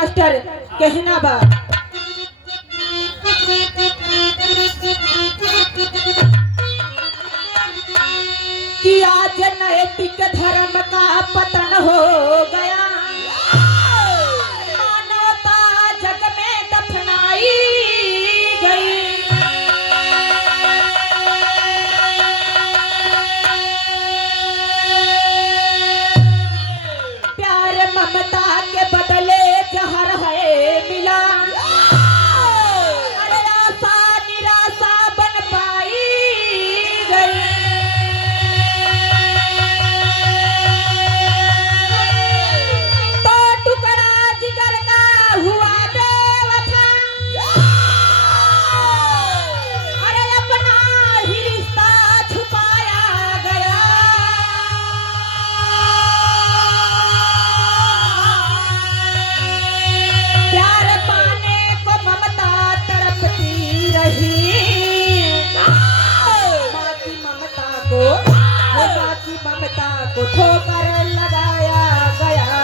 Master कहना बा कि आज नैतिक धर्म का पतन हो गया, मानवता जग में दफनाई गई। प्यार ममता के बदले जहर है मिला, अरे आशा निराशा बन पाई गई। तो टुकड़ा जिगर का हुआ बेवफा, अरे अपना ही रिश्ता छुपाया गया। प्यार पाने को ममता तड़पती रही, माँ की ममता को, वो माँ की ममता को ठोकर लगाया गया।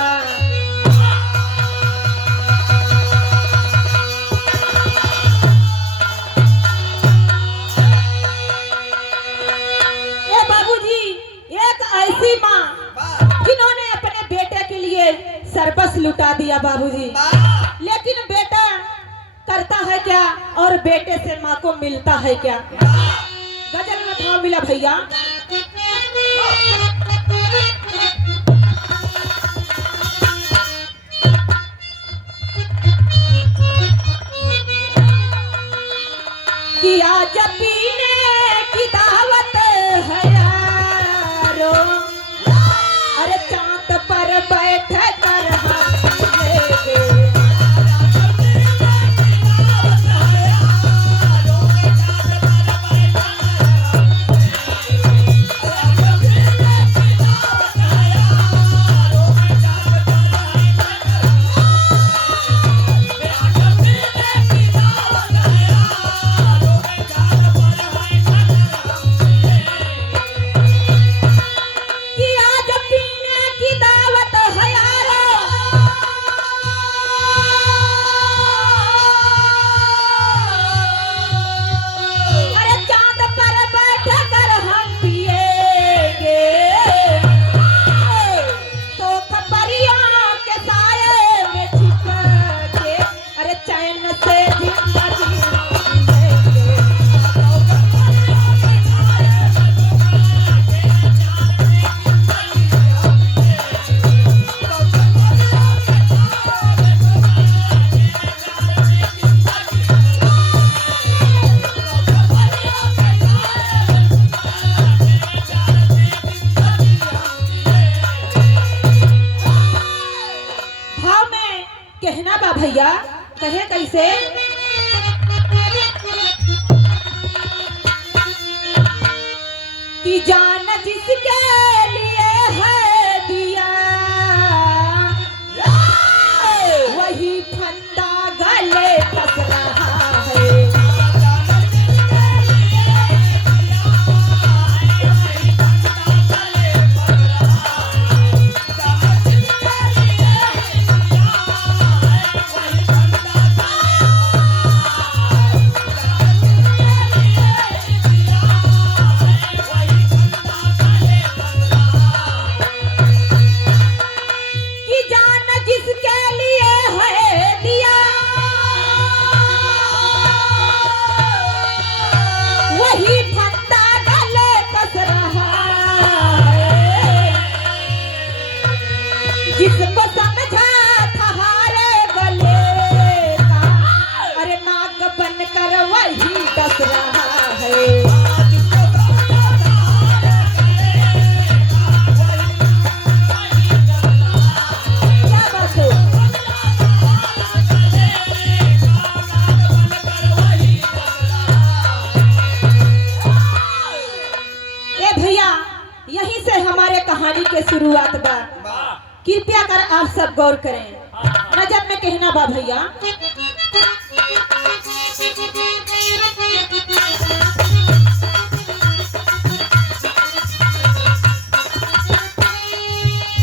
ये बाबूजी, एक ऐसी माँ जिन्होंने अपने बेटे के लिए सर्वस्व लुटा दिया बाबूजी, लेकिन बेटा करता है क्या और बेटे से माँ को मिलता है क्या। गजल में भाव मिला भैया, कि आज पीने की दावत है यारो, अरे चांद पर बैठ कर हम पिएंगे। कि आज पीने की दावत है यारो, अरे चांद पर बैठ कर हम पिएंगे। तो खपरियों के साये में छिप के, अरे चैन से जिंदगी जिएंगे। भाव में कहना बा भैया, कहे कैसे, कि जान जिसके लिए है दिया, वही फंदा गले कस रहा है। कि जान जिसके लिए है दिया, वही फंदा गले कस रहा है। जिसको समझा था हारे गले का, अरे नाग बनकर वही डस रहा है। क्या बात है? ए भैया, यहीं से हमारे कहानी के शुरुआत बा। कृपया कर आप सब गौर करें। नजर में कहना बा भैया,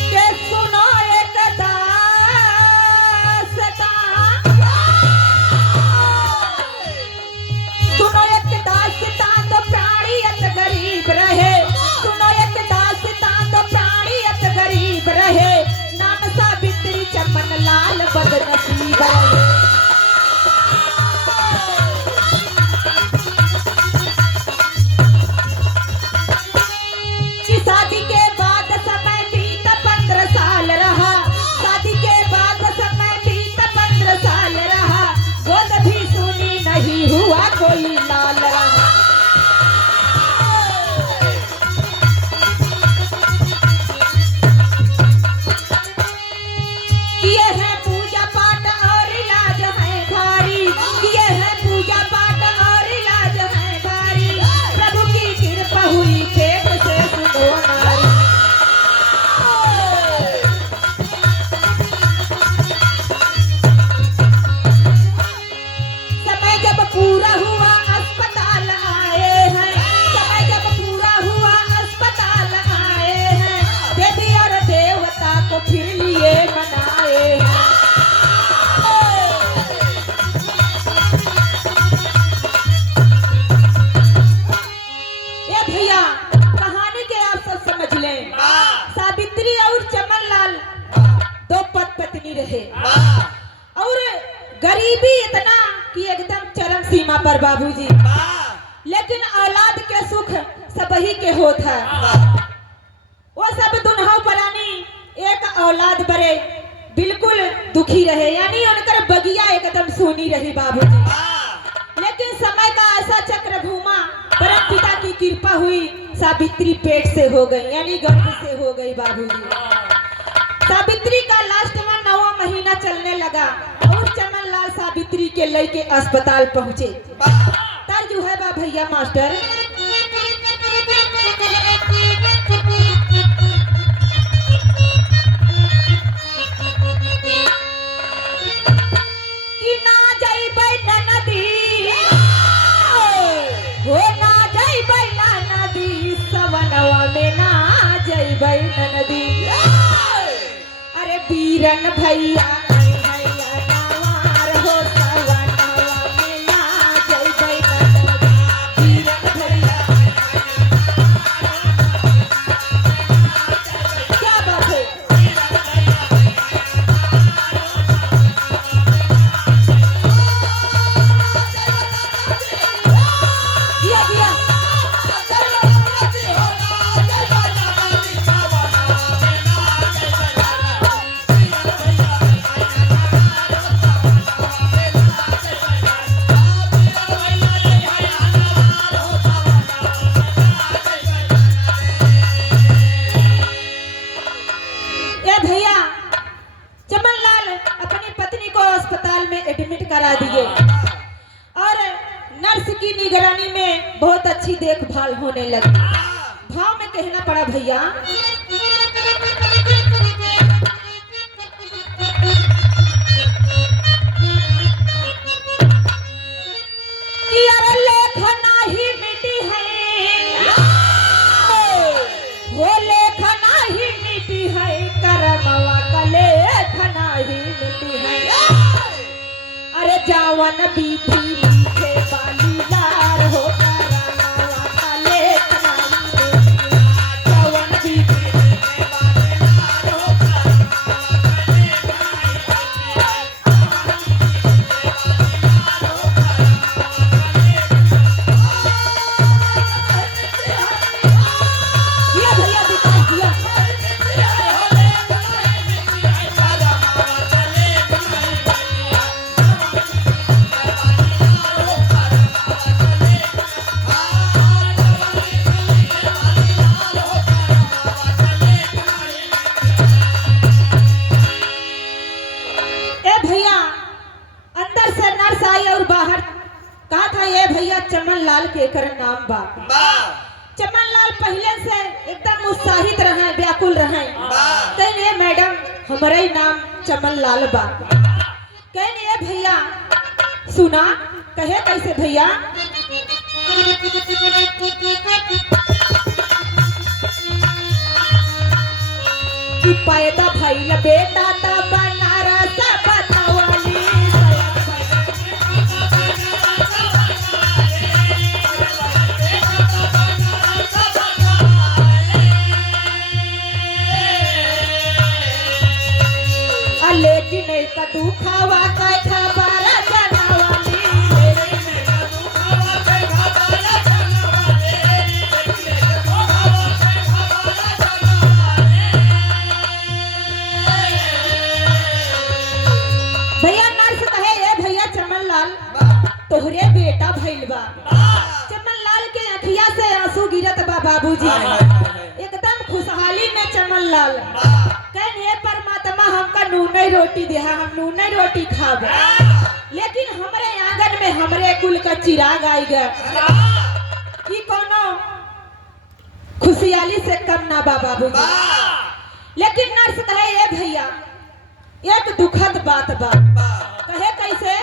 के सुनो एक दास्तां नहीं रहे और गरीबी इतना कि एकदम चरम सीमा पर बाबूजी। लेकिन औलाद के सुख सबही के होत है। वो सब दुन्हा परानी एक औलाद बरे बिल्कुल दुखी रहे, यानी उनकर बगिया एकदम सोनी रही बाबूजी। लेकिन समय का ऐसा चक्र घूमा, परम पिता की कृपा हुई, सावित्री पेट से हो गई, यानी गर्भ से हो गई बाबूजी। सावित्री का लास्ट में 9वां महीना चलने लगा और चमन लाल सावित्री के लेके अस्पताल पहुंचे। तर्ज है बा भैया मास्टर, कि ना जाइबै ननदी, हो ना जाइबै ननदी, सवनवा में ना जाइबै ननदी। अरे बीरन भैया करा दिए और नर्स की निगरानी में बहुत अच्छी देखभाल होने लगी। भाव में कहना पड़ा भैया, कि अरे लेखना ही मिटी है, वो लेखना ही मिटी है, करमवा का लेखना ही मिटी है। अरे जावन बीती मीठे बाली लार हो, करमवा का लेखना ही मिटी है। जावन बीती मीठे बाली लार हो, करमवा का लेखना चमन लाल के कर नाम बा। चमन लाल पहले से एकदम उत्साहित रहे, व्याकुल रहे। कहने मैडम हमारा ही नाम चमन लाल बा। कहने भैया सुना, कहे कैसे भैया, कि पैदा भइल बेटा ता बनारस बतावली। लेकिन एक दुखावा का खबर जनवाली, भैया नर्स कहे ए भैया चमन लाल तोहरे बेटा भइल बा। चमन लाल के अखिया से आंसू गिरत बा बाबूजी। एकदम खुशहाली में चमन लाल कहने परमात्मा हमका नूने रोटी दे, हम नूने रोटी खाब, लेकिन हमरे आंगन में हमरे कुल का चिराग आई गया। कि कोनो खुशहाली से कम ना बा बाबूजी। लेकिन नर्स कहे ए भैया एक दुखद बात बा। कहे कैसे,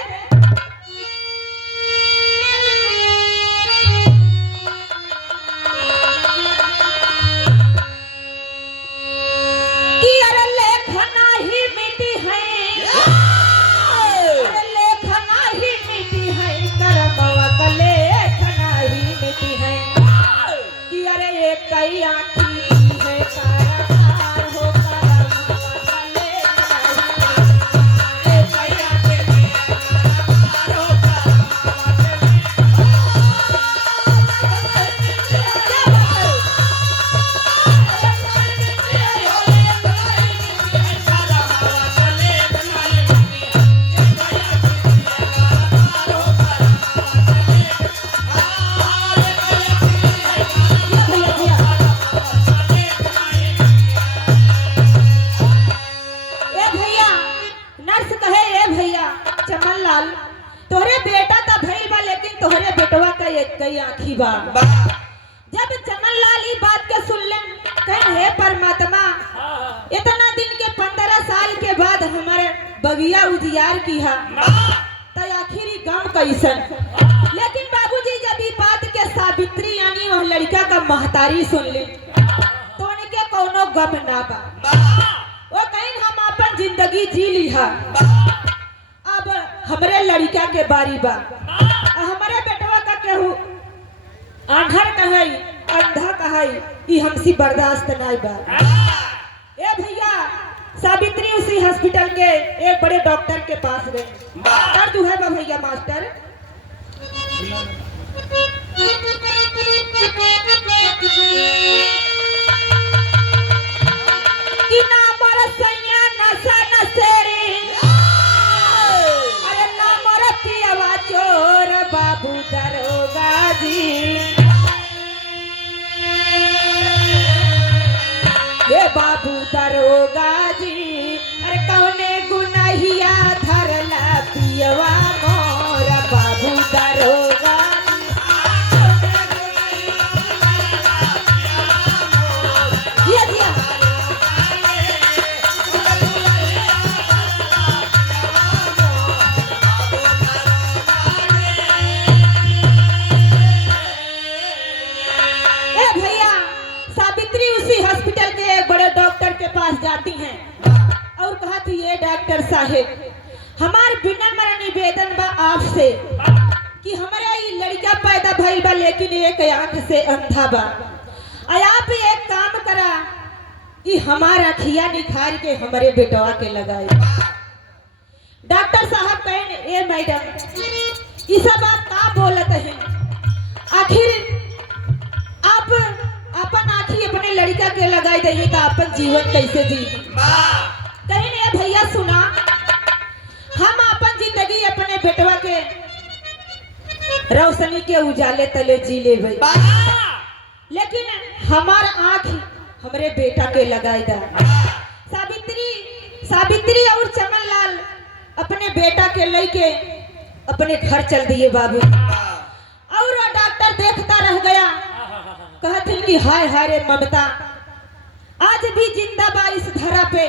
कि अरे लेखना ही मिटी है, अरे लेखना ही मिटी है, करमवा का लेखना ही मिटी है। कि अरे एक कई आँखी है, कारनार हो, करमवा का लेखना ही मिटी है। बा। जब चमन लाल ई बात के सुन ले कहे हे परमात्मा इतना दिन के 15 साल के बाद हमारे बगिया उजियार की है तो आखिरी गम कैसन। लेकिन बाबूजी जब ये बात के सावित्री यानी वह लड़का का महतारी सुन ली तो उनके कोनो गम ना बा। वो कहीं हम अपन जिंदगी जी ली है। अब हमारे लड़का के बारी बा। हमारे बेटवा का केहू आंधर कहे अंधा कहे ई हमसी बर्दाश्त नहीं बा। ए भैया सावित्री उसी हॉस्पिटल के एक बड़े डॉक्टर के पास गए। डॉक्टर जो है बा भैया मास्टर कि ना मर सैया नशा नशेरी अरे ना मर पियवा चोर बाबू दरोगा जी हे बाबू दरोगा जी अरे कौने गुनाहिया धरला पियवा मोर बाबू दरोगा दिया दिया। ए भैया सावित्री उसी हॉस्पिटल के एक बड़े डॉक्टर के पास जाती हैं और कहा थी ये डॉक्टर साहेब हमार विनम्र निवेदन बा आपसे कि हमारे ये लड़का पैदा भइल बा लेकिन एक आंख से अंधा बा। आप एक काम करा कि हमारा अखिया निखार के हमारे बेटवा के लगाए। डॉक्टर साहब कहें ए मैडम ये सब आप का बोलत हैं आखिर आप अपन आँखी अपने लड़का के लगाई देंगे तो अपन जीवन कैसे जी। कहीं नहीं भैया सुना हम अपन जिंदगी अपने बेटवा के रोशनी के उजाले तले जी ले भाई लेकिन हमार आँख हमारे बेटा के लगाई दा। सावित्री और चमन लाल अपने बेटा के लेके अपने घर चल दिए बाबू। और डॉक्टर देखता रह गया कहते कि हाय हाय रे ममता आज भी जिंदा बा इस धरा पे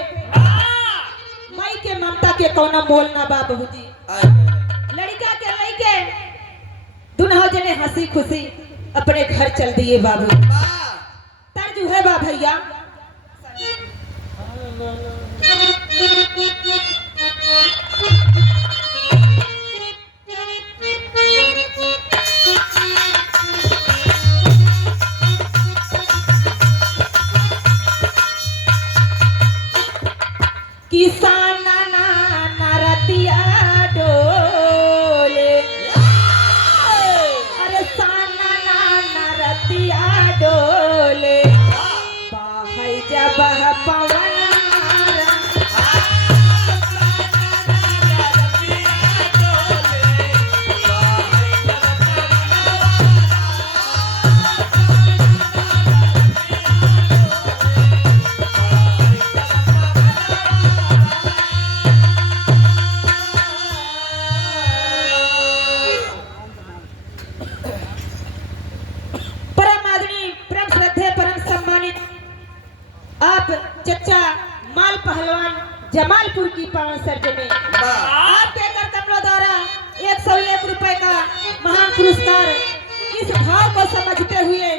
माई के ममता के कौना मोल ना बा बहूजी। लड़का के लेके दुनों जने हंसी खुशी अपने घर चल दिए बाबू। तर्ज है बा भैया किसान नरतिया डोले अरे साना नरतिया डोले बाहै जब पवन चचा माल पहलवान जमालपुर की पावन सर्जने आपके कर कमलों द्वारा 101 रुपए का महान पुरस्कार। इस भाव को समझते हुए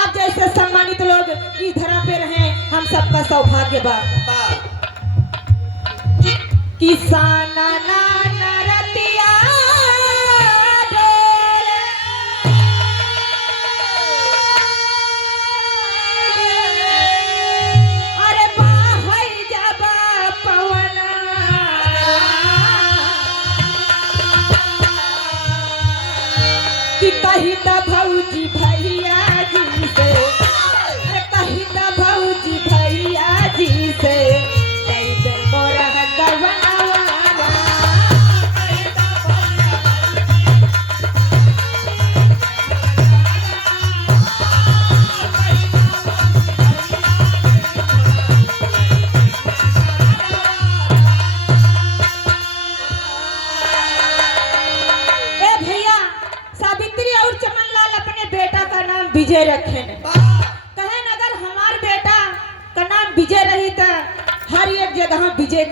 आप जैसे सम्मानित लोग इस धरा पे रहे हम सबका सौभाग्य बा। किसान नरतिया कही तो भौजी भैया जी से कही तो भौजी भैया जी से मोरा गवनवाना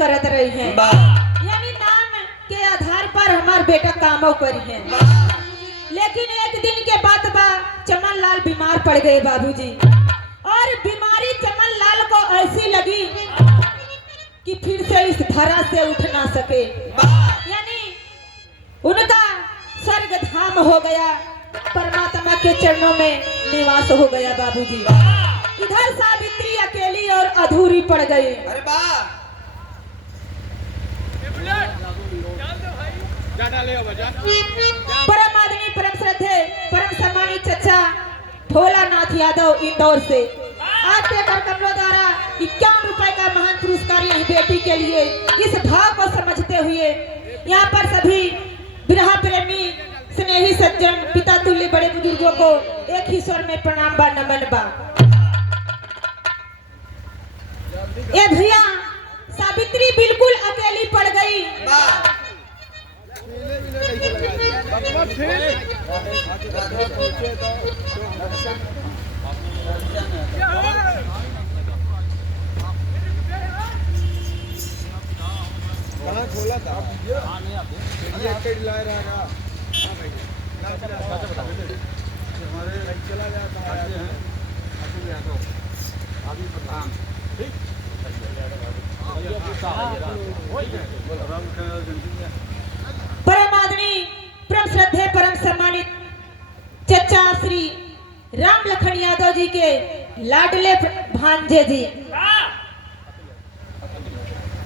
करत रही हैं, यानी नाम के आधार पर हमार बेटा कामों करी है। लेकिन एक दिन के बाद बा चमन लाल बीमार पड़ गए बाबूजी, और बीमारी चमन लाल को ऐसी लगी कि फिर से इस धरा से उठ ना सके, यानी उनका स्वर्ग धाम हो गया, परमात्मा के चरणों में निवास हो गया बाबूजी। इधर सावित्री अकेली और अधूरी पड़ गई। अरे वाह, परम आदमी, परम श्रद्धे, परम सम्मानित चचा भोलानाथ यादव इंदौर से आपके कार्यक्रमों द्वारा 51 रुपए का महान पुरस्कार यही बेटी के लिए, इस भाव को समझते हुए यहाँ पर सभी विरहा प्रेमी स्नेही सज्जन पिता तुल्य बड़े बुजुर्गों को एक ही स्वर में प्रणाम बा नमन बा। ए भैया, सावित्री बिल्कुल अकेली पड़ गई। खोला था चला जाता है अभी प्रधान परम आदमी, परम श्रद्धे, परम सम्मानित चचा श्री राम लखन यादव जी के लाडले भांजे जी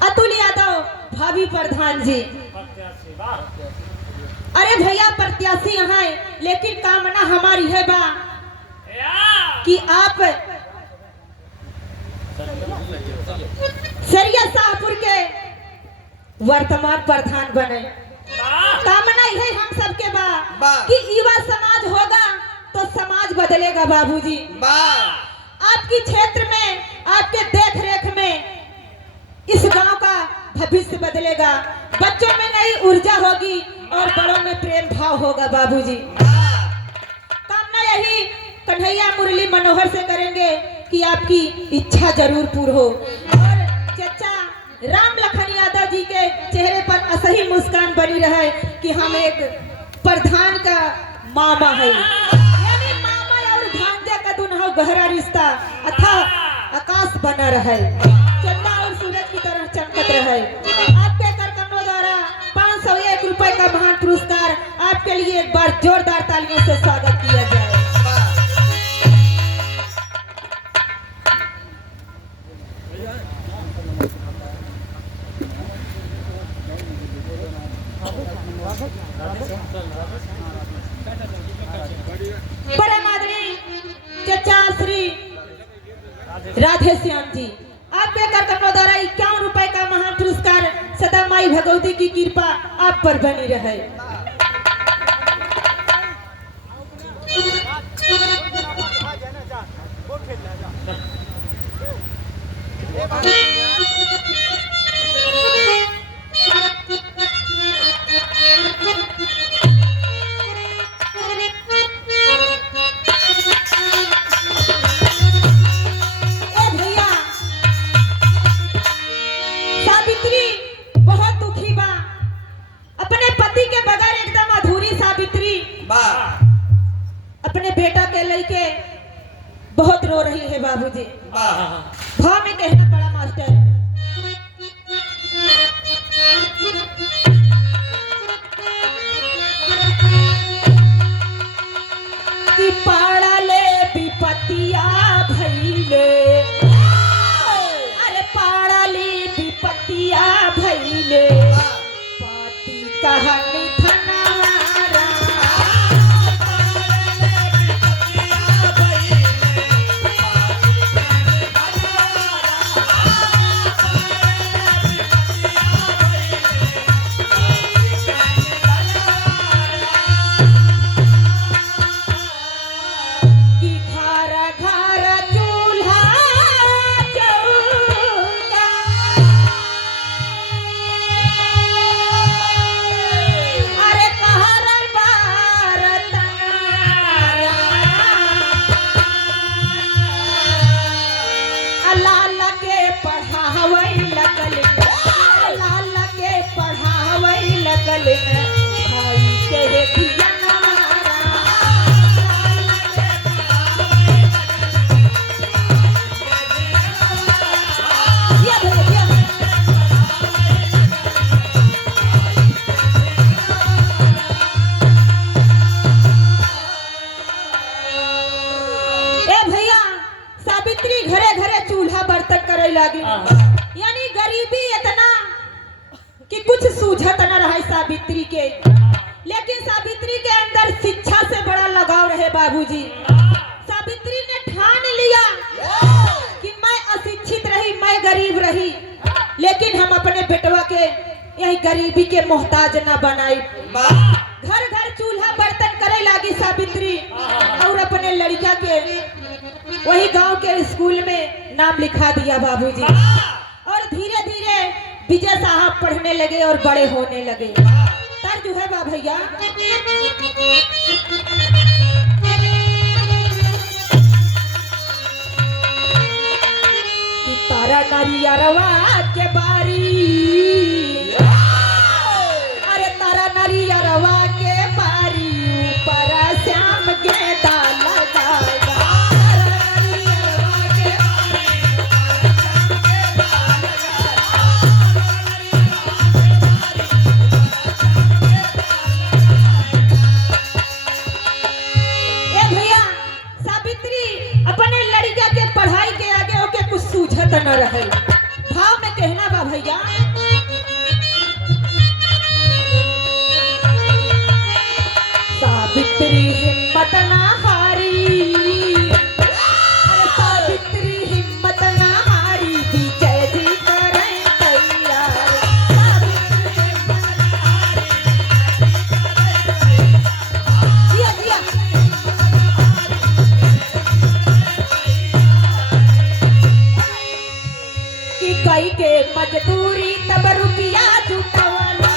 अतुल यादव भाभी प्रधान जी। अरे भैया, प्रत्याशी यहाँ है, लेकिन कामना हमारी है बा कि आप सरिया शाहपुर के वर्तमान प्रधान बने। कामना है हम सबके बा कि युवा समाज होगा तो समाज बदलेगा बाबूजी। आपकी क्षेत्र में, आपके देख रेख में इस गांव का भविष्य बदलेगा, बच्चों में नई ऊर्जा होगी और बड़ों में प्रेम भाव होगा बाबूजी। कामना यही कन्हैया मुरली मनोहर से करेंगे कि आपकी इच्छा जरूर पूर्ण हो, और चचा राम लखन यादव जी के चेहरे पर असही मुस्कान बनी रहे कि हम एक प्रधान का मामा है, यानी मामा और भांजा का दुनों गहरा रिश्ता अथा आकाश बना रहे, चंदा और सूरज की तरह चमकत रहे। आपके कार्यक्रमों द्वारा 501 रुपए का महान पुरस्कार आपके लिए एक बार जोरदार तालियों से स्वागत किया जाए। परम आदमी चचा श्री राधे श्याम जी, आपके कार्यक्रमों द्वारा 51 रुपए का महान पुरस्कार सदा माई भगवती की कृपा आप पर बनी रहे। बहुत दुखी बा, अपने पति के बगैर एकदम अधूरी सावित्री अपने बेटा के लेके बहुत रो रही है बाबूजी। भाव में कहना पड़ा मास्टर, कि पाड़ा ले विपतिया भइले, अरे पाड़ा ले विपतिया भइले, पाती कहानी थनारा, कि घरा घरा चूल्हा चौका, सावित्री के, लेकिन सावित्री के अंदर शिक्षा से बड़ा लगाव रहे बाबूजी। सावित्री ने ठान लिया कि मैं अशिक्षित रही, मैं गरीब रही, लेकिन हम अपने बेटवा के यही गरीबी के मोहताज न बनाई। घर घर चूल्हा बर्तन करे लागी सावित्री और अपने लड़का के वही गांव के स्कूल में नाम लिखा दिया बाबूजी। और धीरे धीरे विजय साहब पढ़ने लगे और बड़े होने लगे। तब जो है बा भैया, कि तारा नारियरवा के बारी, अरे तारा नारियरवा के बारी ऊपर श्याम गेंदा लगाया। न रहे भाव में कहना बा भैया, सावित्री हिम्मत ना हारी, सावित्री हिम्मत ना हारी, विजय जी करें तैयार। जिया जिया कई के मजदूरी तब रुपया जुटवाला,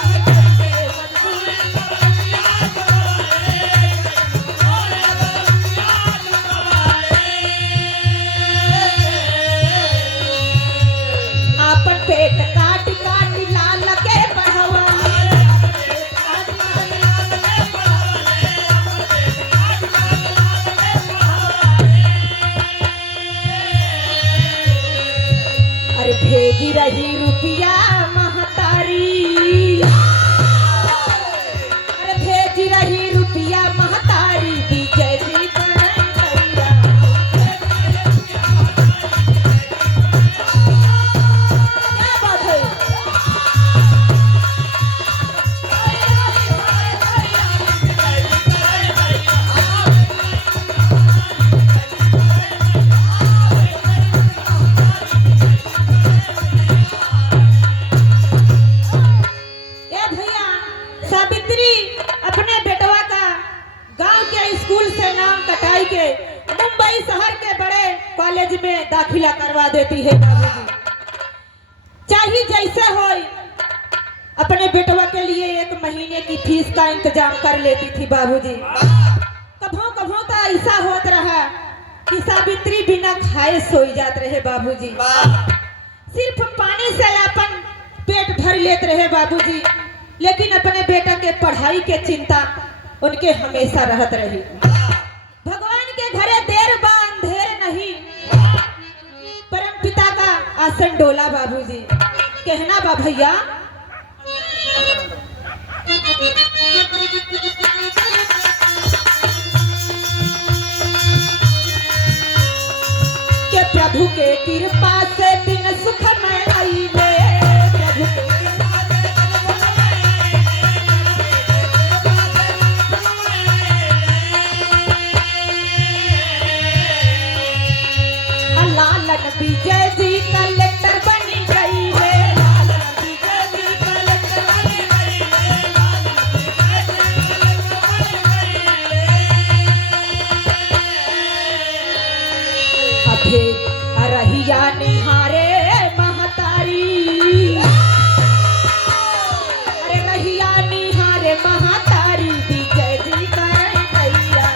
आपन पेट काट काट लाल के बढ़वाला। अरे भेजी रही रुपया महतारी, अरे भेजी रही रुपया महतारी, विजय जी करें तैयार। क्या बात है? सावित्री अपने बेटवा का गांव के स्कूल से नाम कटाई के मुंबई शहर के बड़े कॉलेज में दाखिला करवा देती है बाबूजी। चाहे जैसे हो अपने बेटवा के लिए 1 महीने की फीस का इंतजाम कर लेती थी बाबूजी। कभों कभों तो ऐसा होत रहा कि सावित्री बिना खाए सोई जात रहे बाबूजी। सिर्फ पानी से अपन पेट भर लेते रहे बाबूजी, लेकिन अपने बेटा के पढ़ाई के चिंता उनके हमेशा रहत रही। भगवान के घरे देर बा अंधेर नहीं, परम पिता का आसन डोला बाबूजी। कहना बा भैया, के प्रभु के कृपा से दिन सुख में आईले, प्रभु के विजय जी कलेक्टर बनी गई है, विजय जी कलेक्टर बनी गई है। अभे अरहिया निहारे महतारी, अरे रहिया निहारे महतारी, विजय जी करें तैयार।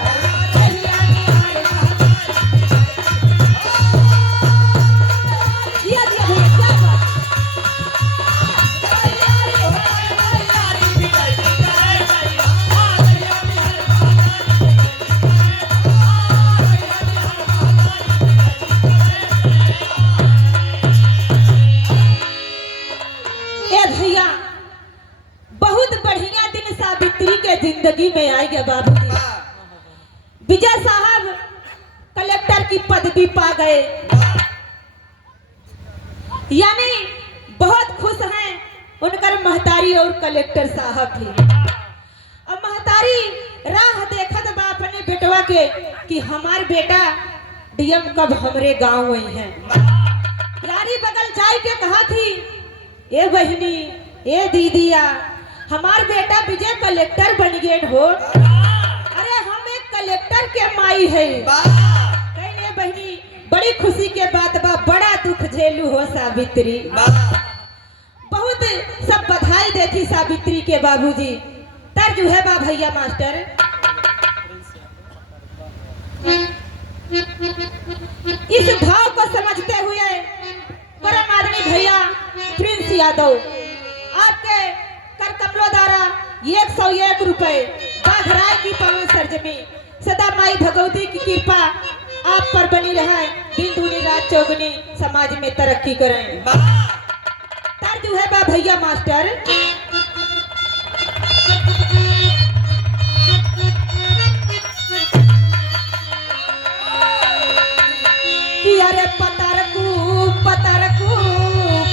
जिंदगी में आएगा बाबूजी। विजय साहब कलेक्टर की पदवी पा गए, यानी बहुत खुश हैं। उनकर महतारी और कलेक्टर साहब थी। अब महतारी राह देखत बा अपने बेटवा के कि हमार बेटा डीएम कब हमरे गांव आई है। यारी बगल जाई के कहा थी, ए बहिनी, ए दीदिया, हमार बेटा विजय कलेक्टर बन गए हो। अरे हम एक कलेक्टर के माई है। कहने बहिनी बड़ी खुशी के बात बा, बड़ा दुख झेलू हो सावित्री। बहुत सब बधाई देती सावित्री के बाबूजी। तर्ज है बा भैया मास्टर, इस भाव को समझते हुए परम आदरणीय भैया प्रिंस यादव आपके कर कमलों द्वारा 101 रुपए बाघराय की पावन सरजमी सदा माई भगवती की कृपा आप पर बनी रहे, दिन दूनी रात चौगुनी समाज में तरक्की करें। तर्ज है बा भैया मास्टर, कि अरे पतरकू पतरकू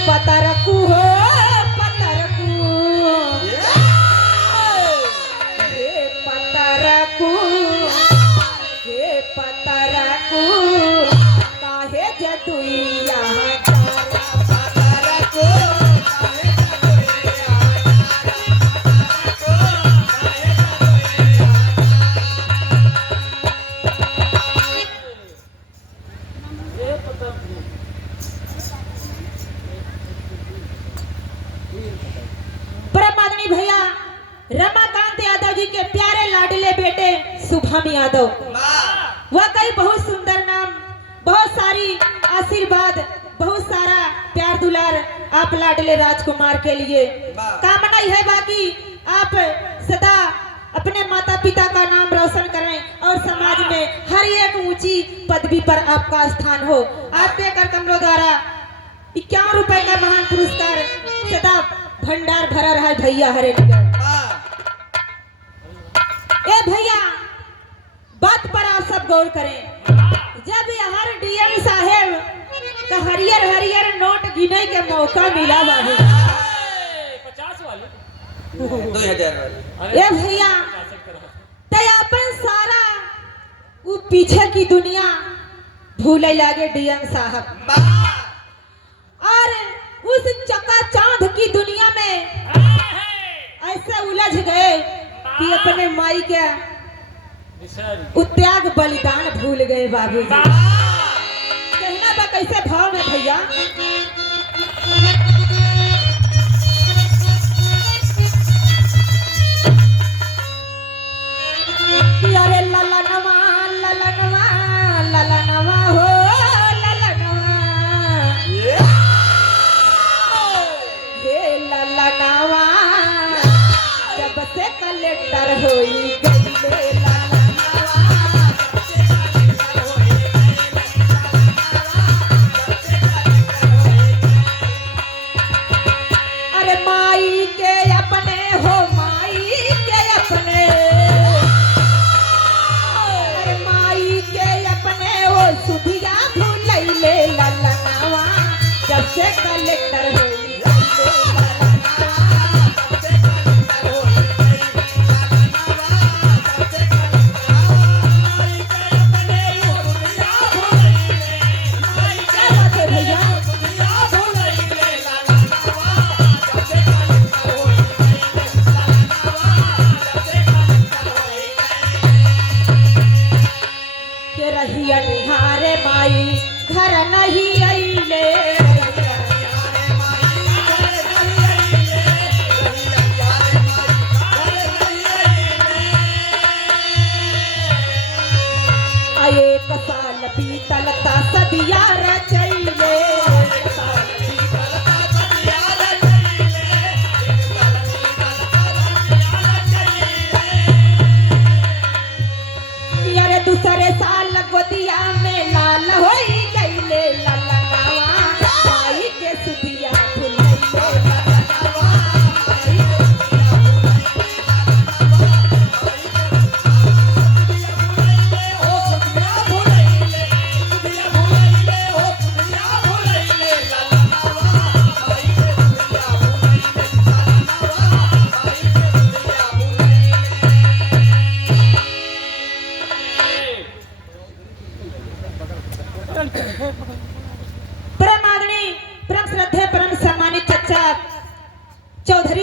पतरकू हो पतरकू, हे पतरकू हे पतरकू, काहे जदुइया भैया रमाकांत यादव जी के प्यारे लाडले बेटे शुभम यादव। वह कई बहुत सुंदर नाम, बहुत सारी आशीर्वाद, बहुत सारा प्यार दुलार आप लाडले राजकुमार के लिए। कामना है बाकी आप सदा अपने माता पिता का नाम रोशन करें और समाज में हर एक ऊंची पदवी पर आपका स्थान हो। आपके कर कमलों द्वारा 51 रुपए का महान पुरस्कार सदा भंडार भरा रहा है भैया हरे निगर। ए भैया बात पर आप सब गौर करें, जब हर डीएम साहेब का हरियर हरियर नोट गिने के मौका मिला बाबू 50 वाली 2000 वाली, ए भैया ते अपन सारा वो पीछे की दुनिया भूले लागे डीएम साहब और उस चकाचौंध की दुनिया में ऐसे उलझ गए कि अपने माई के त्याग बलिदान भूल गए बाबूजी। कहना बा कैसे भाव में भैया, कि अरे ललनवा ललनवा ललनवा हो ललनवा, हे ललनवा जब से कलेक्टर होई गईले अरे माई के अपने हो माई के अपने, अरे माई के अपने हो सुधिया भूलैले ललनवा जब से कलेक्टर होई गईले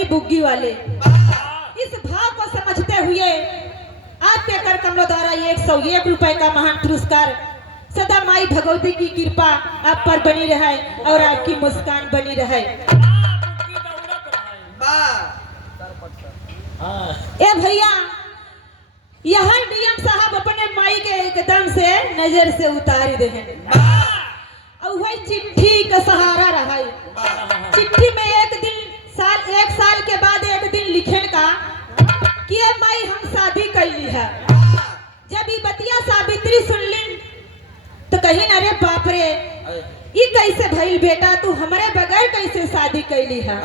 बुग्गी वाले। इस भाव को समझते हुए आपके कर कमलों द्वारा 101 रुपए का महान पुरस्कार सदा माई भगवती की कृपा आप पर बनी रहे और आपकी मुस्कान बनी रहे। ए भैया, यहाँ डीएम साहब अपने माई के एकदम से नजर से उतार दे हैं और वही चिट्ठी का सहारा रहा। चिट्ठी में एक साल के बाद एक दिन लिखन का कि ए माई हम शादी कैली है। जब ये बतिया सावित्री सुन ली तो कहीं अरे बाप रे, ये कैसे भइल बेटा, तू हमारे बगैर कैसे शादी कैली है।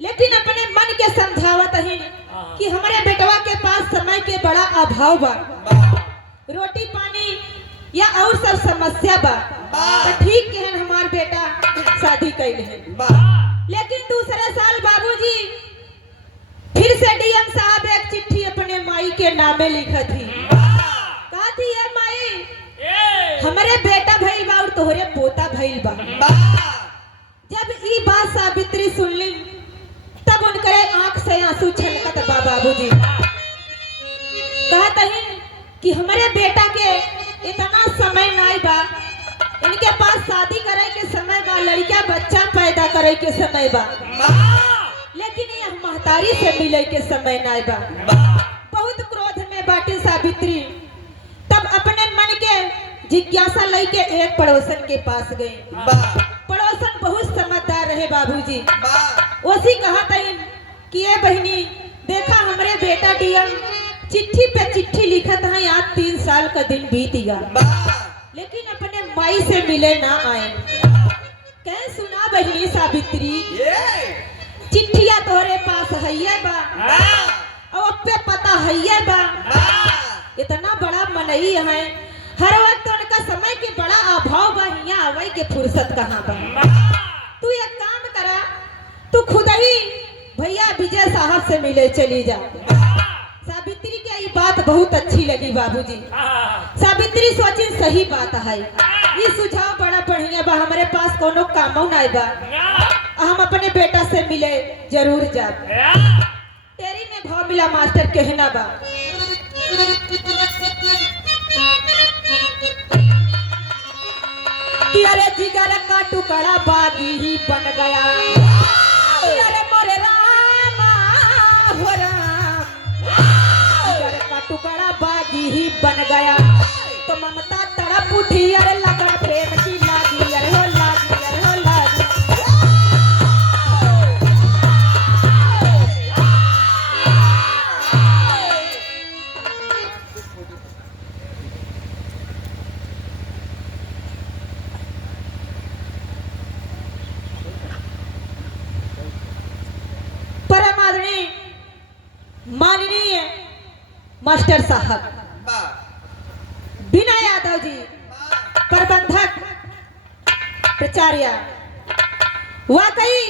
लेकिन अपने मन के समझावत ही कि हमारे बेटवा के पास समय के बड़ा अभाव बा, रोटी पानी या और सब समस्या बा, तो ठीक है हमार बेटा शादी कैले है। लेकिन दूसरे साल बाबूजी फिर से डीएम साहब एक चिट्ठी अपने माई के नामे लिखा थी। कहा थी ये माई हमारे बेटा भइल बा और तोहरे पोता भइल बा। जब ये बात सावित्री सुन ली तब उनके आंख से आंसू छलकत बा बाबूजी। कहत ही कि हमारे बेटा के इतना समय नहीं बा, इनके पास शादी करे के समय बा, लड़का बच्चा पैदा करे के समय बा, लेकिन ये महतारी से मिले के समय नहीं बा। बहुत क्रोध में बाटी सावित्री तब अपने मन के जिज्ञासा लेके एक पड़ोसन के पास गए। पड़ोसन बहुत समझदार रहे बाबूजी। उसी कहा तइन कि ये बहनी देखा हमारे बेटा डीएम चिट्ठी पे चिट्ठी लिखत है, आज 3 साल का दिन बीत गया लेकिन अपने माई से मिले ना आए। कह सुना बहनी सावित्री, चिट्ठिया तोहरे पास है बा और अब पे पता है बा, इतना बड़ा मनई है, हर वक्त उनका समय के बड़ा अभाव बा, यहाँ आवे के फुर्सत कहाँ बा। तू एक काम करा, तू खुद ही भैया विजय साहब से मिले चली जा। सावित्री की ये बात बहुत अच्छी लगी बाबूजी। सावित्री सोची सही बात है, ये सुझाव बड़ा बढ़िया बा, हमारे पास कोनो कामो नहीं बा, हम अपने बेटा से मिले जरूर जा। तेरी में भाव मिला मास्टर कहना बा। कि अरे जिगर का टुकड़ा बागी ही बन गया, अरे मोरे रामा हो राम, जिगर का टुकड़ा बागी ही बन गया, तो ममता तड़प उठी, अरे लगन प्रेम की लागी, अरे हो लागी, अरे हो लागी। माननीय मास्टर साहब बिना यादव जी, प्रबंधक प्राचार्य, वाकई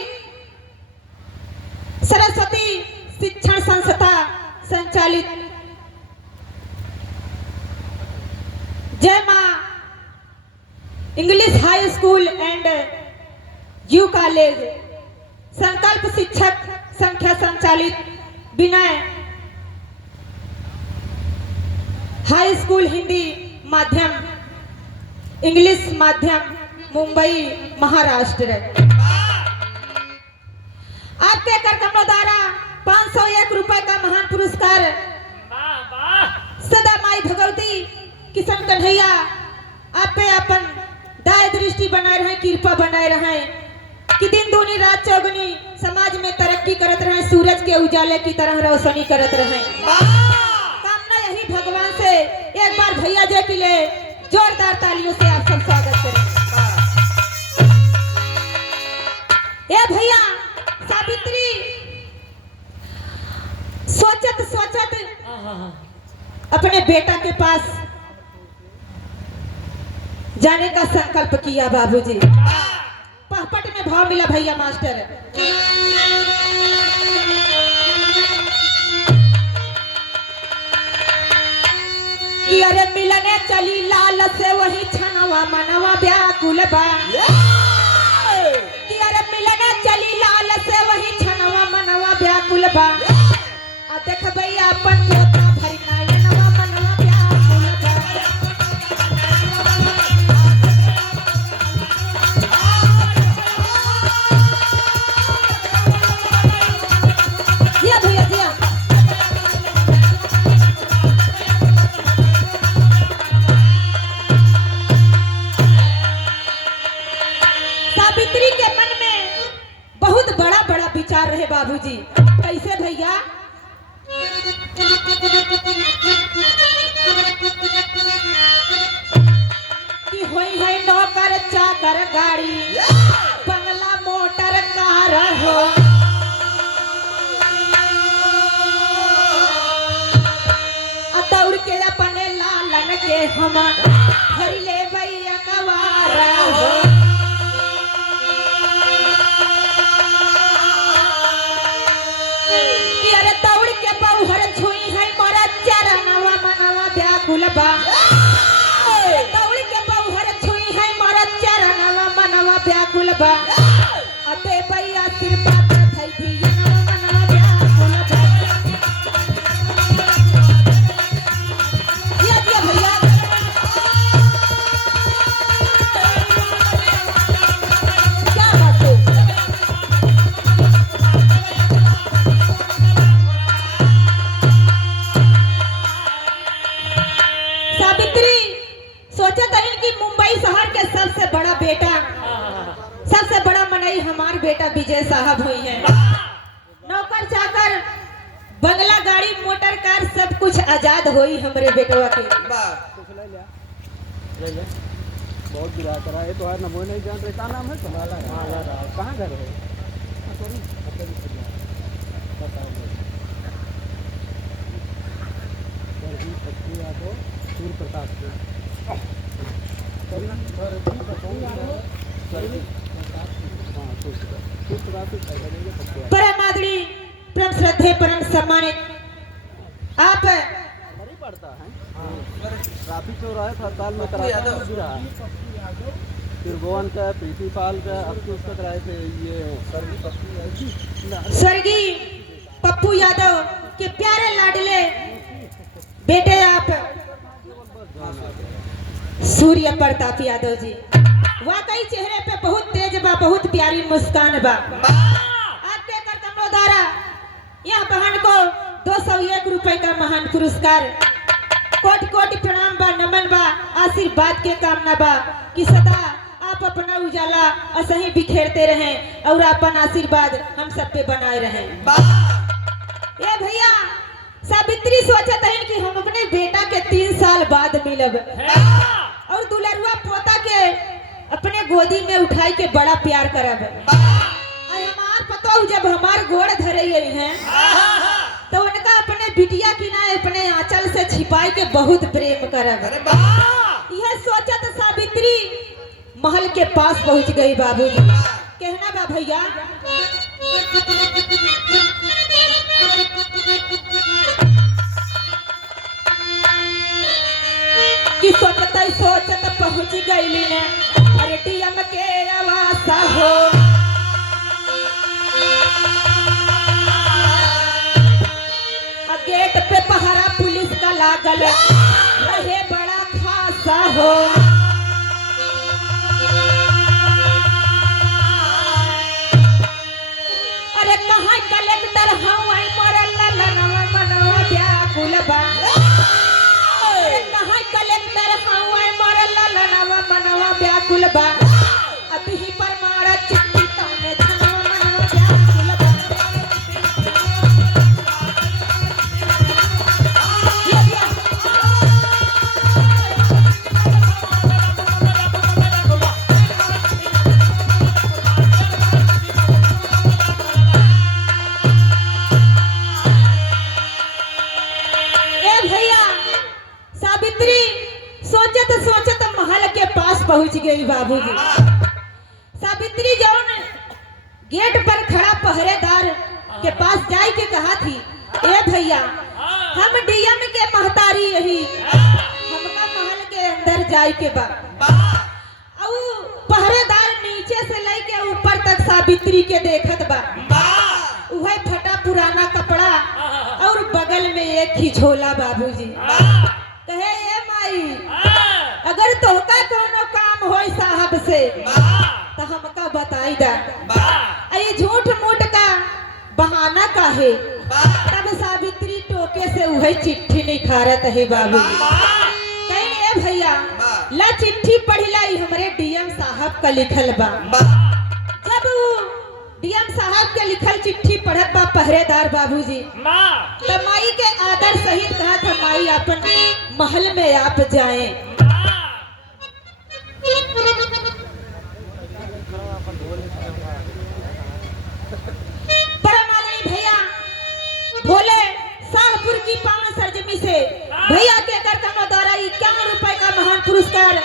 सरस्वती शिक्षण संस्था संचालित जय मां English high school and you college संकल्प शिक्षक संख्या संचालित विनय हाई स्कूल हिंदी माध्यम इंग्लिश माध्यम मुंबई महाराष्ट्र। आपके कार्यक्रमों द्वारा 501 रुपए का महान पुरस्कार सदा माई भगवती किशन कन्हैया आप पे अपन दाय दृष्टि बनाए रहे, कृपा बनाए रहे कि दिन दूनी रात चौगुनी समाज में तरक्की करत रहे, सूरज के उजाले की तरह रोशनी करत रहे। कामना यही भगवान से एक बार भैया जी के लिए जोरदार तालियों से आप सब स्वागत करें। ए भैया सावित्री सोचत सोचत अपने बेटा के पास जाने का संकल्प किया बाबूजी। पहपट में भाव मिला भैया मास्टर। कि अरे मिलने चली लाल से वही छनवा मनवा व्याकुल बा, कि अरे मिलने चली लाल से वही छनवा प्यार रहे बाबूजी। कैसे भैया? कि होई है नौकर चाकर गाड़ी, बंगला मोटर कार हो, दौड़ के अपने लालन के हम हर ले भैया कवारा हो। अरे दौड़ के बहुहर छुई है मोरा चरणवा मनवा व्याकुल बा, दौड़ के बहुहर छुई है मोरा चरणवा मनवा व्याकुल बा, अते भैया सिर पात थई थी मनवा व्याकुल बा। दिया दिया भैया। क्या बात है? सावित्री सोचा था कि मुंबई शहर के सबसे बड़ा बेटा, सबसे बड़ा मनई हमार बेटा विजय साहब हुई है। नौकर चाकर बंगला गाड़ी मोटर कार सब कुछ आजाद हुई हमरे बेटवा के। बहुत बुरा करा है तो यार नमो नहीं जान रहे। क्या नाम है तुम्हारा? कहाँ घर है? सूर्य प्रताप परम आदरणीय, परम श्रद्धेय, परम सम्मानित आप नहीं पड़ता है। ट्रैफिक चौराहे हड़ताल में कराया रहा, फिर गोवन का प्रीतिपाल का अब तो उसका कराए थे ये स्वर्गीय पप्पू यादव के प्यारे लाडले बेटे आप सूर्य प्रताप यादव जी। वाकई चेहरे पे बहुत तेज बा, बहुत प्यारी मुस्कान बा। आपके कर्तव्यों द्वारा यह बहन को 201 रुपए का महान पुरस्कार, कोटि कोटि प्रणाम बा, नमन बा, आशीर्वाद के कामना बा कि सदा आप अपना उजाला असही बिखेरते रहें और अपन आशीर्वाद हम सब पे बनाए रहें। ये भैया सावित्री सोचत है कि हम अपने बेटा के 3 साल बाद मिलब और दुलरुआ पोता के अपने गोदी में उठाई के बड़ा प्यार करब। हमार पतो जब हमार गोड़ धरे हैं तो उनका अपने बिटिया की ना अपने आंचल से छिपाई के बहुत प्रेम करब। यह सोचत सावित्री महल के पास पहुंच गई बाबूजी। कहना बा भैया, कि सोचत पहुंच गई ने अरे डीएम के आवास हो, गेट पे पहरा पुलिस का लागल रहे बड़ा खासा हो। अरे कहाँ कलेक्टर हूँ मरल ललनवा मनवा व्याकुल बा, अरे कहाँ कलेक्टर हूँ मरल ललनवा मनवा व्याकुल बा, अभी ही पर मारा चिट्ठी तने छनवा मनवा व्याकुल बा। पहुंच गई बाबूजी। सावित्री जौन गेट पर खड़ा पहरेदार के पास जाए के कहा थी, ए भैया हम डीएम के महतारी यही हमका महल के अंदर जाए के बा। पहरेदार नीचे से लेके ऊपर तक सावित्री के देखत बा, वह फटा पुराना कपड़ा और बगल में एक ही झोला बाबूजी। कहे ए माई अगर तोहका कोनो काम होई साहब से तो हमका बताई दा, ये झूठ मूठ का बहाना काहे। तब सावित्री टोके से वही चिट्ठी निखारत है बाबू। कहीं ए भैया ला चिट्ठी पढ़िला हमरे डीएम साहब का लिखल बा। जब डीएम साहब के लिखल चिट्ठी पहरेदार बाबूजी। माँ तो माई के आदर सहित कहा था माई अपन महल में आप जाएं। परम आदरणीय भैया भोले शाहपुर की पावन सरजमी से भैया के कार्यक्रम द्वारा 51 रुपए का महान पुरस्कार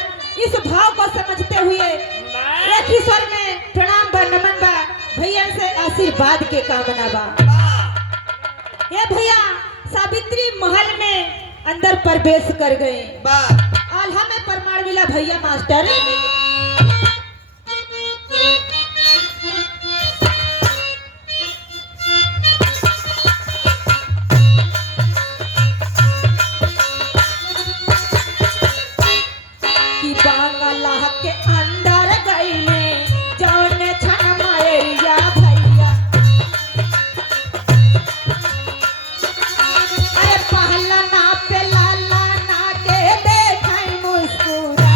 इस भाव को समझते हुए एक ही स्वर में प्रणाम बा नमन बा भैया से आशीर्वाद के कामना बा। ये भैया सावित्री महल में अंदर प्रवेश कर गए। आल्हा में प्रमाण मिला भैया मास्टर। कि बांगला के अंदर गईले जौन छन मयरिया भैया। अरे पहला ना पे लाला ना के देखै मुस्कुरा।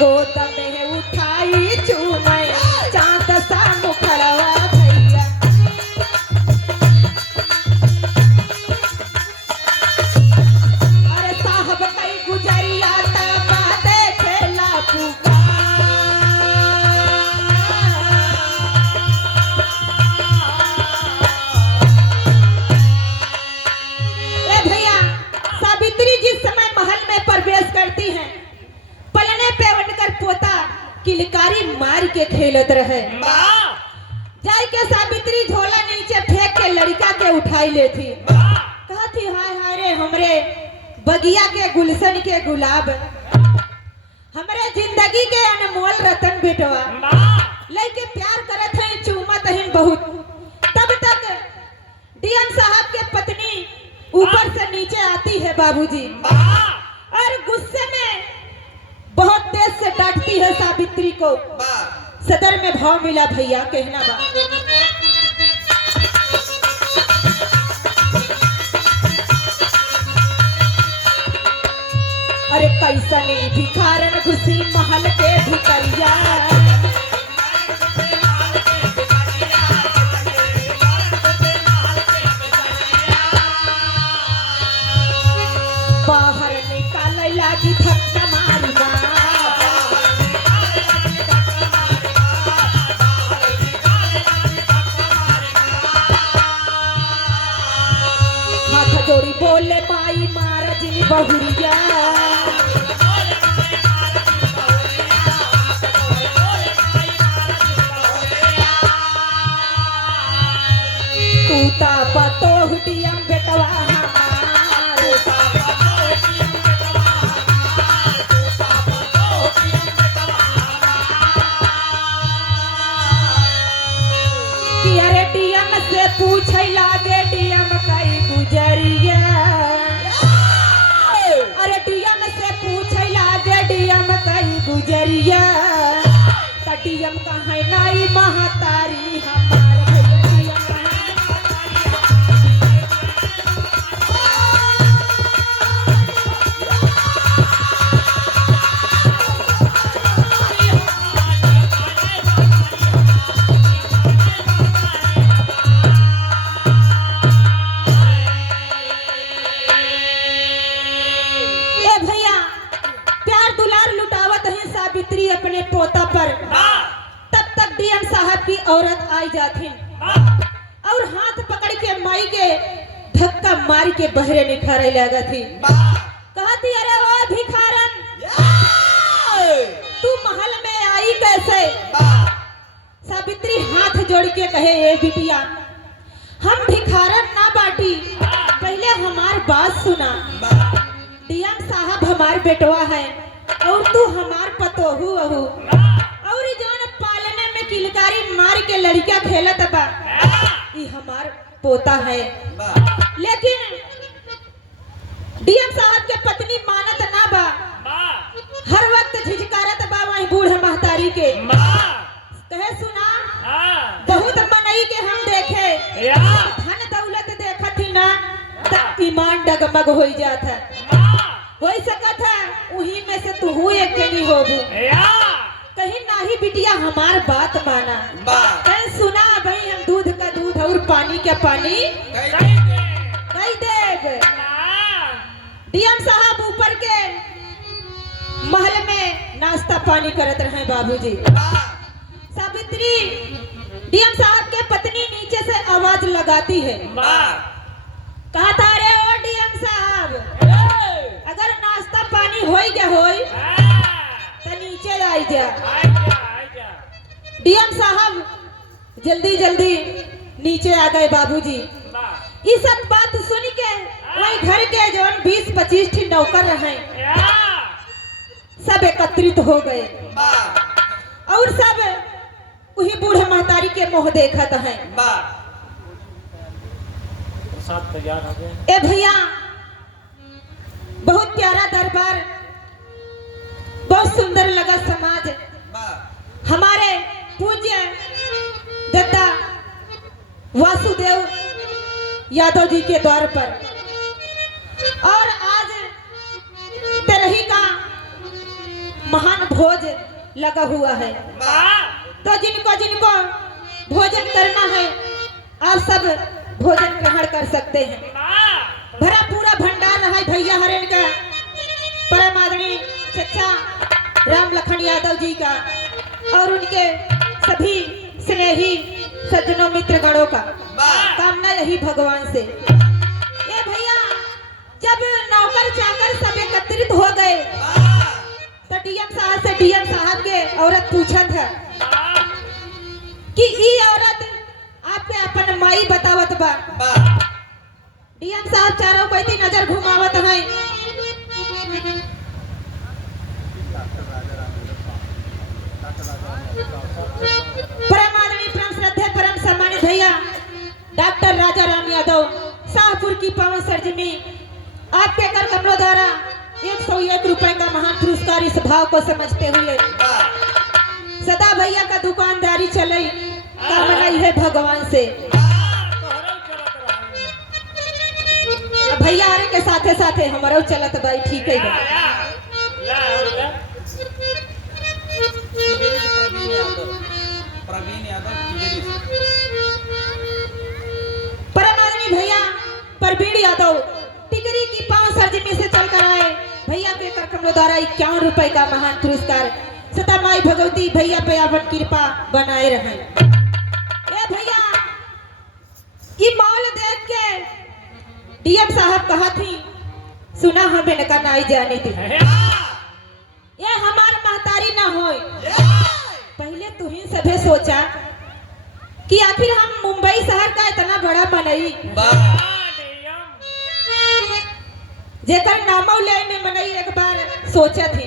गोद में उठाई चूमै चांद सा मुखड़वा भैया। अरे साहब कई गुजरिया तबा देखेला पुकार। ए भैया सावित्री जिस समय महल में प्रवेश करती हैं पलने पे उठकर पोता किलकारी मार के खेलत रहे। जाय के सावित्री झोला नीचे फेंक के लड़का के उठाई लेथी। कहती हाय हाय रे हमरे बगिया के गुलशन के गुलाब, हमरे जिंदगी के अनमोल रतन बेटवा। लेके प्यार करत हैं चूमत हैं बहुत। तब तक डीएम साहब के पत्नी ऊपर से नीचे आती है बाबूजी और गुस्से में बहुत तेज से डांटती है सावित्री को। सदर में भाव मिला भैया कहना बा। अरे कैसनी भिखारन घुसी महल के भितरिया। बाहर निकाले लागी धक्का मारी माँ। हाथ जोड़ी बोले माई मार जिनी बहुरिया। तूता पतो हुटियम बेटवा कि अरे डीएम से पूछे लागे डीएम कई गुजरिया। अरे डीएम से पूछे लागे डीएम कई गुजरिया। त डीएम कहाँ नाई महतारी हमार भैया अपने पोता पर। तब तक डीएम साहब की औरत आई जाती और हाथ पकड़ के माई के धक्का मार के बहरे निखारे लगा थी। कहती अरे वो भिखारन तू महल में आई कैसे? सावित्री हाथ जोड़ के कहे ए बिटिया हम भिखारन ना बाटी, पहले हमार बात सुना। डीएम साहब हमार बेटवा है और तू हमार पतोहू अहू और जौन पालने में किलकारी मार के लड़का खेलत बा ई हमार पोता है। लेकिन डीएम साहब के पत्नी मानत ना बा, हर वक्त झिझकारत बा वही बूढ़ महतारी के। कहे सुना बहुत मनई के हम देखे धन दौलत देखत ही ना त ईमान डगमग हो जात है। हो सकत है उही में से तू हूँ एक नहीं होबू या कहीं नाही बिटिया हमार बात माना बा कहीं सुना भाई हम दूध का दूध और पानी का पानी कहीं दे कही देव ना डीएम साहब ऊपर के महल में नाश्ता पानी करत रहे बाबूजी बा सावित्री डीएम साहब के पत्नी नीचे से आवाज लगाती है बा कहा था रे ओ डीएम साहब ए अगर नाश्ता पानी होई क्या होई आ तो नीचे आई जा आजा डीएम साहब जल्दी जल्दी नीचे आ गए बाबूजी बा ये सब बात सुन के वही घर के जौन 20-25 ठी नौकर रहे या सब एकत्रित हो गए बा और सब वही बूढ़े महतारी के मुंह देखत हैं बा प्रसाद तैयार हो गए ए भैया बहुत प्यारा दरबार बहुत सुंदर लगा समाज बा हमारे पूज्य दत्ता वासुदेव यादव जी के द्वार पर और आज तेरही का महान भोज लगा हुआ है बा तो जिनको जिनको भोजन करना है आप सब भोजन ग्रहण कर सकते हैं बा भरा पूरा भंडार है भैया हरेन का परम आदरणीय चचा राम लखन यादव जी का और उनके सभी स्नेही सज्जनों मित्रगणों का बा कामना यही भगवान से ये भैया जब नौकर चाकर सब एकत्रित हो गए बा तो डीएम साहब के औरत पूछा था बा कि ई औरत आपके अपन माई बतावत बा बा डीएम साहब चारों को इतनी नजर घुमावत है परम आदरणीय परम श्रद्धेय परम सम्मानित भैया डॉक्टर राजा राम यादव शाहपुर की पावन सरजमी आपके कर कमलों द्वारा 101 रुपए का महान पुरस्कार इस भाव को समझते हुए बा सदा भैया का दुकानदारी चले कामना है भगवान से तोहरा चलत रहा भैया आरे के साथे साथे हमारो चलत भाई ठीक है बा। ला और ला प्रवीण यादव प्रवीण यादव तिजरी से परम आदरणीय भैया परवीण यादव टिकरी की पावन सरजमी से चलकर आए भैया के कर कमलों द्वारा 51 रुपए का महान पुरस्कार सदा माई भगवती भैया पे अपन कृपा बनाए रहे ए भैया ये माल देख के डीएम साहब कहा थी सुना हमें न का नाई जानी थी ये हमार महतारी ना होए पहले तू ही सभे सोचा कि आखिर हम मुंबई शहर का इतना बड़ा मनई बा जेकर नामौ ले में मनई एक बार सोचा थी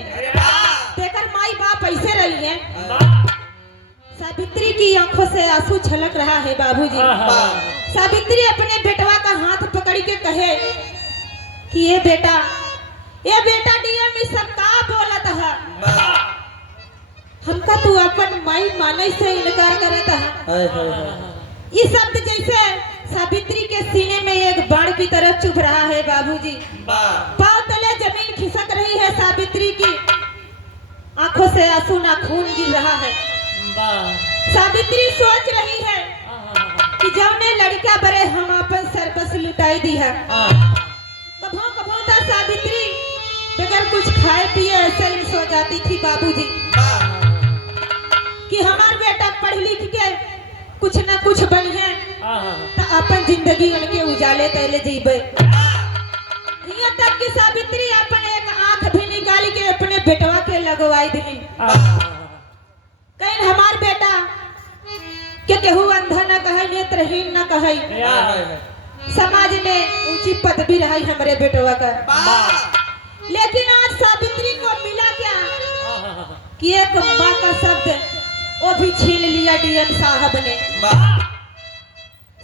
तेकर माई बाप ऐसे रही है सावित्री की आंखों से आंसू छलक रहा है बाबूजी बा सावित्री अपने बेटवा का हाथ पकड़ के कहे कि ये बेटा डीएम इस सब का बोलत है बा हमका तू अपन माई माने से इनकार करत है हाय हाय हाय ये शब्द जैसे सावित्री के सीने में एक बाण की तरह चुभ रहा है बाबूजी बा पांव तले जमीन खिसक रही है सावित्री की आंखों से आंसू ना खून गिर रहा है सावित्री सोच रही है कि जौने लड़का बरे हम अपन सरबस लुटाई दी है कभो कभो तो सावित्री बगैर कुछ खाए पिए ऐसे ही सो जाती थी बाबूजी बा कि हमार बेटा पढ़ लिख के कुछ न कुछ बनिए तो अपन जिंदगी उनके उजाले तैले जीबे यहाँ तक कि सावित्री अपन एक आंख भी निकाली के अपने बेटवा के लगवाई दी कहीं हमार बेटा के केहू अंधा न कहे नेत्रहीन न कहे समाज में ऊंची पदवी रही हमारे बेटवा का बा लेकिन आज सावित्री को मिला क्या कि एक माँ का शब्द वो भी छीन लिया डीएम साहब ने बा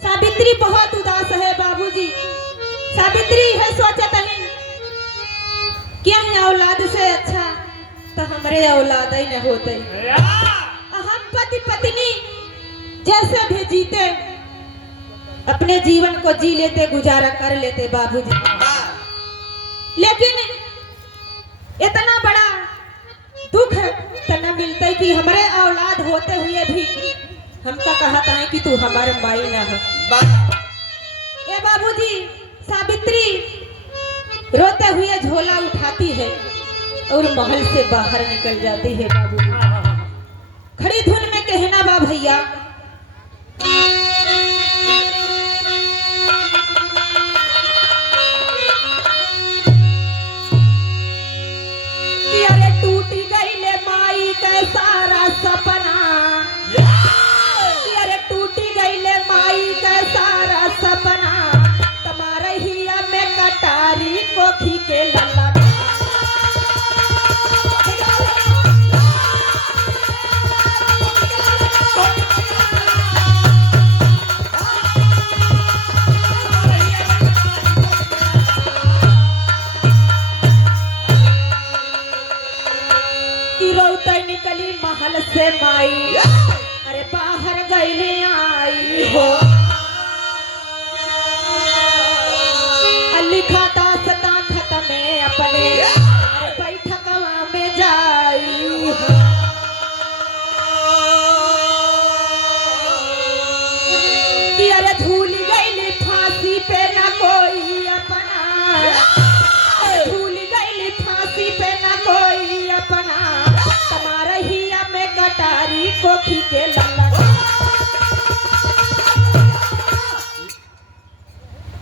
सावित्री बहुत उदास है बाबूजी सावित्री है सोचत है क्या है औलाद से अच्छा तो हमारे औलाद ही न होते हम पति पत्नी जैसे भी जीते अपने जीवन को जी लेते गुजारा कर लेते बाबूजी बा लेकिन इतना बड़ा तय कि हमारे औलाद होते हुए भी हमका कहता है कि तू हमारे माई ना हो। ए बाबूजी, सावित्री रोते हुए झोला उठाती है और महल से बाहर निकल जाती है। बाबूजी खड़ी धुन में कहना बा भैया, कि अरे टूटी गईले माई का सारा सपना, कि अरे टूटी गईले माई का सारा सपना, तुम्हारे हिया में कटारी कोखी के लल्ला। निकली महल से माई, अरे बाहर गईले आई हो, लिखा दास्तां खत्म अपने बैठकवा में जाई हो। कि अरे धूल गईली फांसी पे ना कोई अपना, धूल गईली फांसी पे ना कोई अपना, हिया में कटारी कोखी के लल्ला।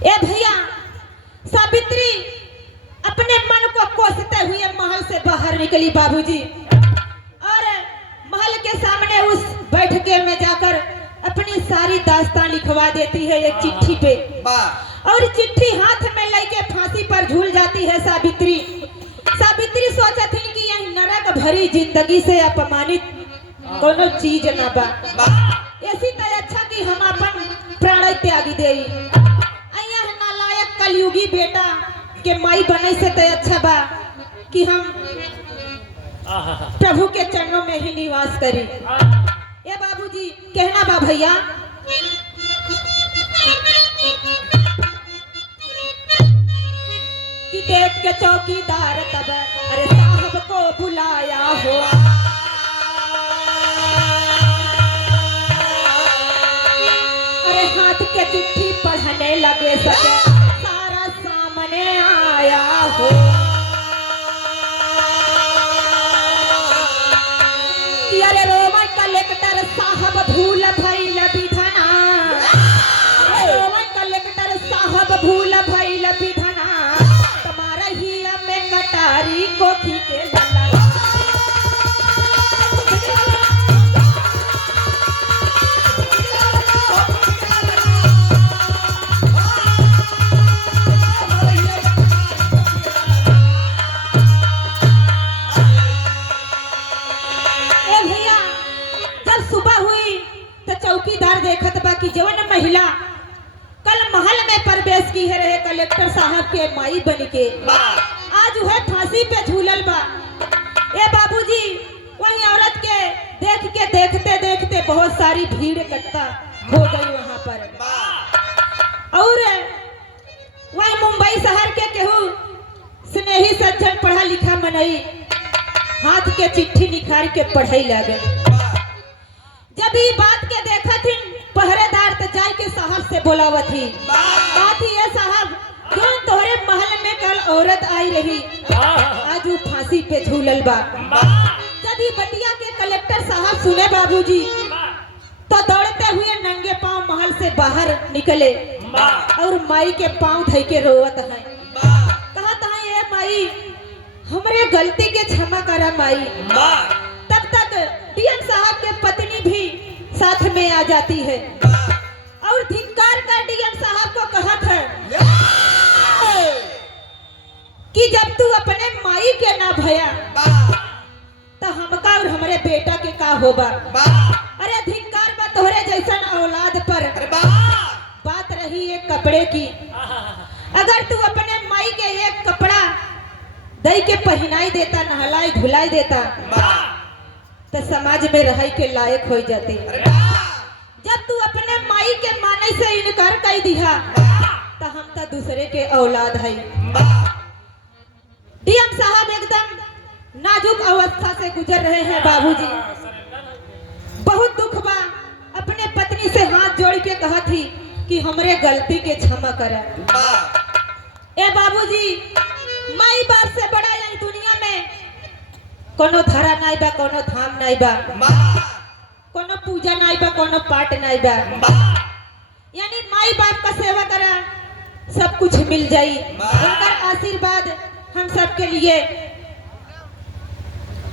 ए भैया, सावित्री अपने मन को कोसते हुए महल से बाहर निकली बाबूजी, और महल के सामने उस बैठके में जाकर अपनी सारी दास्तान लिखवा देती है एक चिट्ठी पे, और चिट्ठी हाथ में लेके फांसी पर झूल जाती है सावित्री। सावित्री सोचती कि यह नरक भरी जिंदगी से अपमानित कोनो चीज न बा, ऐसी तो अच्छा कि हम अपन प्राण त्यागी देई। यह नालायक कलयुगी बेटा के माई बने से तो अच्छा बा कि हम प्रभु के चरणों में ही निवास करी। ये बाबूजी कहना बा भैया, कि देख के चौकीदार तब अरे साहब को बुलाया हो, अरे हाथ के चिट्ठी पढ़ने लगे सके सारा सामने आया हो। कि अरे रोमन कलेक्टर साहब भूल भइल विधना, रोमन कलेक्टर साहब भूल भइल विधना, कटारी कोखी के लल्ला। ए भैया, जब सुबह हुई तो चौकीदार देखत बा कि जवन महिला कल महल में प्रवेश की है रहे कलेक्टर साहब के माई बन के, आज वह फांसी पे झूलल बा। ए बाबूजी, वही औरत के देखते देखते बहुत सारी भीड़ इकट्ठा हो गई वहां पर, और वही मुंबई शहर के केहू स्नेही सज्जन पढ़ा लिखा मनई हाथ के चिट्ठी निखार के पढ़ाई लगे। जब ये बात के देखा थी पहरेदार तो जाय के साहब से बोलावत थी, बात ये साहब क्यों तोहरे महल में कल औरत आई रही, आज वो फांसी पे झूलल बा। जब ये बतिया के कलेक्टर साहब सुने बाबूजी तो दौड़ते हुए नंगे पांव महल से बाहर निकले और माई के पांव धई के रोवत है। कहत है ये माई हमरे गलती के क्षमा करा माई। तब तक डीएम साहब के पत्नी भी साथ में आ जाती है और धिक्कार कर डीएम साहब को कहत है कि जब तू अपने माई के ना भया तो हमका और हमारे बेटा के का होबा। अरे धिक्कार बा तोहरे जैसन औलाद पर। बात रही एक कपड़े की, अगर तू अपने माई के एक कपड़ा दई के पहनाई देता, नहलाई धुलाई देता तो समाज में रह के लायक हो जाती। जब तू अपने माई के माने से इनकार कर दिया तो हम तो दूसरे के औलाद है। डीएम साहब एकदम नाजुक अवस्था से गुजर रहे हैं बाबूजी। बहुत दुख बा, अपने पत्नी से हाथ जोड़ के कहा थी कि हमरे गलती के क्षमा करे। ए बाबूजी, माई बाप से बड़ा यही दुनिया में कोनो धरा नहीं बा, कोनो धाम नहीं बा, कोनो पूजा नहीं बा, कोनो पाठ नहीं बा। यानी माई बाप का सेवा करा सब कुछ मिल जाई। उनका आशीर्वाद हम सब के लिए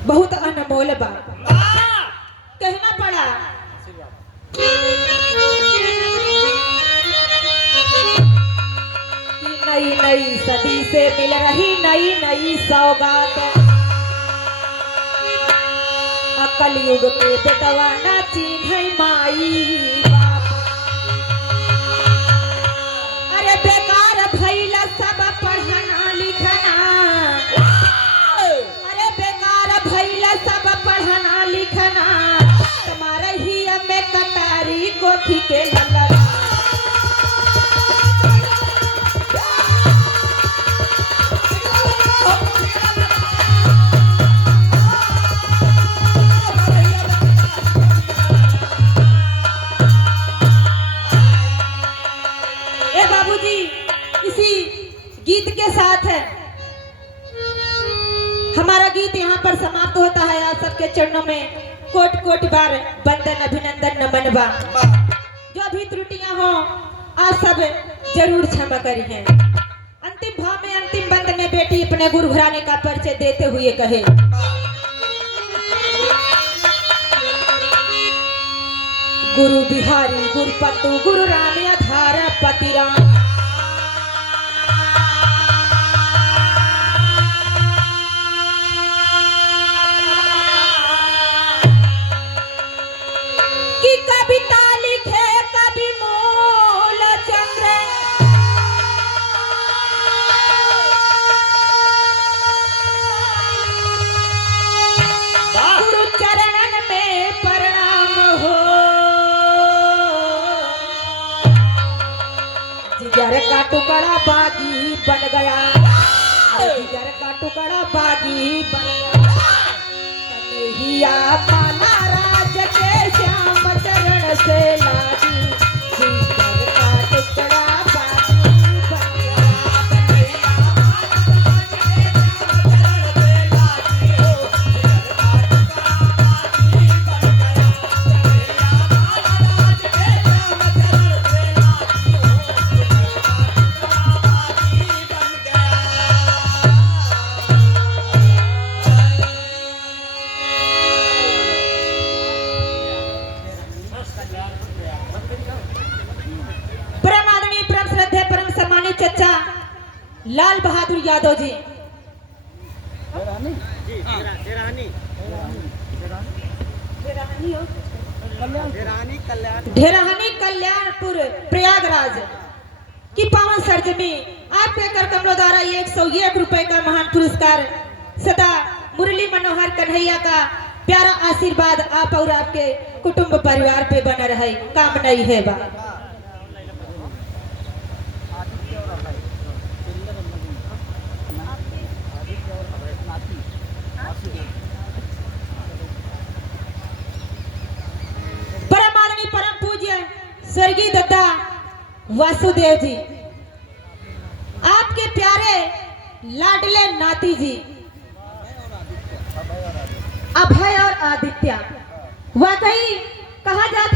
बहुत अनमोल बा। कहना पड़ा कि नई नई सदी से मिल रही नई नई सौगात, अकल युग में बेटवा ना चिन्ह माई बाप। अरे बेकार भइला सब पढ़ना लिखना, अरे बेकार भइला सब पढ़ना लिखना, तुम्हारा ही में कटारी कोठी के ललना। गीत के साथ है हमारा गीत यहाँ पर समाप्त होता है। आप सबके चरणों में कोट कोट बार वंदन अभिनंदन नमन बा। जो भी त्रुटियां हो आप सब जरूर क्षमा करिए। अंतिम भाव में अंतिम बंद में बेटी अपने गुरु घराने का परिचय देते हुए कहे, गुरु बिहारी गुरु पत्तू गुरु राम आधार पति राम। कविता लिखे कवि मूल चंद्र, गुरु चरणन में प्रणाम हो। जिगर का टुकड़ा बागी बन गया, जिगर का टुकड़ा बागी बन गया। कन्हैया माला राज के श्याम चरण से लागी, जिगर का टुकड़ा बागी बन गया। कन्हैया चचा लाल बहादुर यादव जी, ढेरानी कल्याणपुर प्रयागराज की पावन सरजमी, आपके कर कमलों द्वारा 101 रुपए का महान पुरस्कार सदा मुरली मनोहर कन्हैया का प्यारा आशीर्वाद आप और आपके कुटुंब परिवार पे बना रहे, काम नहीं है बा। स्वर्गीय दत्ता वासुदेव जी, आपके प्यारे लाडले नाती जी अभय और आदित्य, वाकई कहा जाता